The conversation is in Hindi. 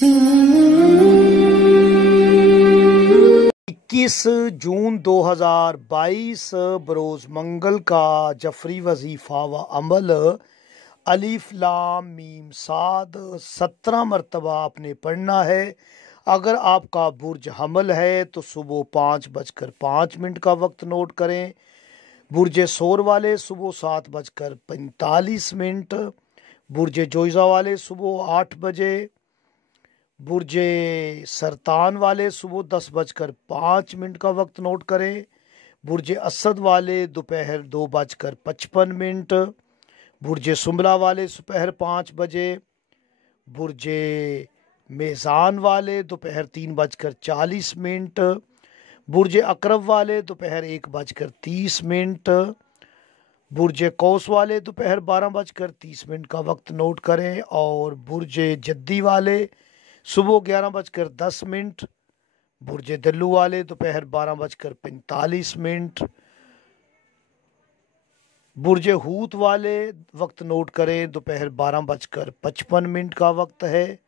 21 जून 2022 बरोज़ मंगल का जफरी वजीफ़ा व अमल अलिफ लाम मीम साद 17 मरतबा आपने पढ़ना है। अगर आपका बुर्ज हमल है तो सुबह 5:05 का वक्त नोट करें। बुर्ज सोर वाले सुबह 7:45। बुर्ज जोइज़ा वाले सुबह 8 बजे। बुर्ज सरतान वाले सुबह 10:05 का वक्त नोट करें। बुर्ज असद वाले दोपहर 2:55। बुर्ज सुमला वाले दोपहर 5 बजे। बुर्ज मेज़ान वाले दोपहर 3:40। बुर्ज अकरब वाले दोपहर 1:30। बुर्ज कौस वाले दोपहर 12:30 का वक्त नोट करें। और बुर्ज जद्दी वाले सुबह 11:10। बुर्ज दल्लू वाले दोपहर 12:45। बुर्ज हूत वाले वक्त नोट करें, दोपहर 12:55 का वक्त है।